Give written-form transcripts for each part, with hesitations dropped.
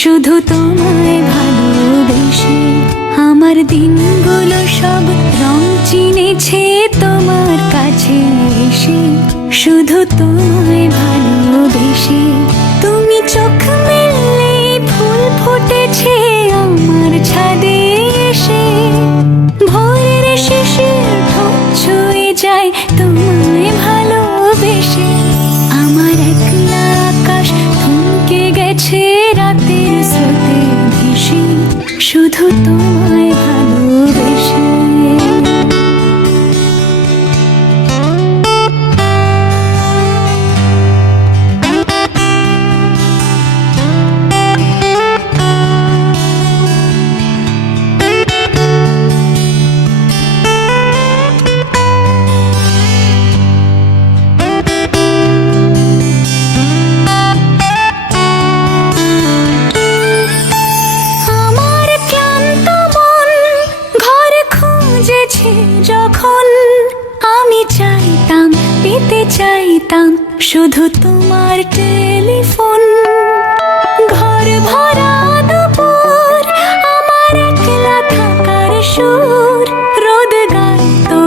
শুধু তোমায় ভালোবেসে। আমার দিনগুলো সব রং চিনেছে তোমার কাছে এসে, শুধু তোমায় ভালোবেসে। তুমি চোখ মেললে ফুল ফুটেছে আমার ছাদে এসে, ভোরের শিশির ঠোঁট ছুঁয়ে যায় তোমায় ভালোবেসে। আমার একলা আকাশ থমকে গেছে রাতের স্রোতে ভেসে, শুধু তোমায় ভালোবেসে। যখন আমি চাইতাম, পেতে চাইতাম শুধু তোমার টেলিফোন। ঘর ভরা দুপুর, আমার একলা থাকার সুর, রোদ গাইতো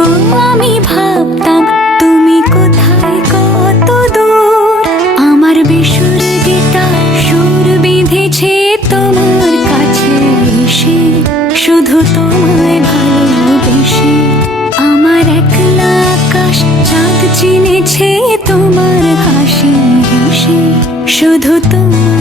আমি ভাবতাম তুমি কোথায় কত দূর। আমার বেসুর গিটার সুর বিঁধেছে তোমার কাছে এসে, শুধু তোমায় ভালোবেসে। আমার একলা আকাশ চাঁদ চিনেছে তোমার হাসি হেসে, শুধু তোমার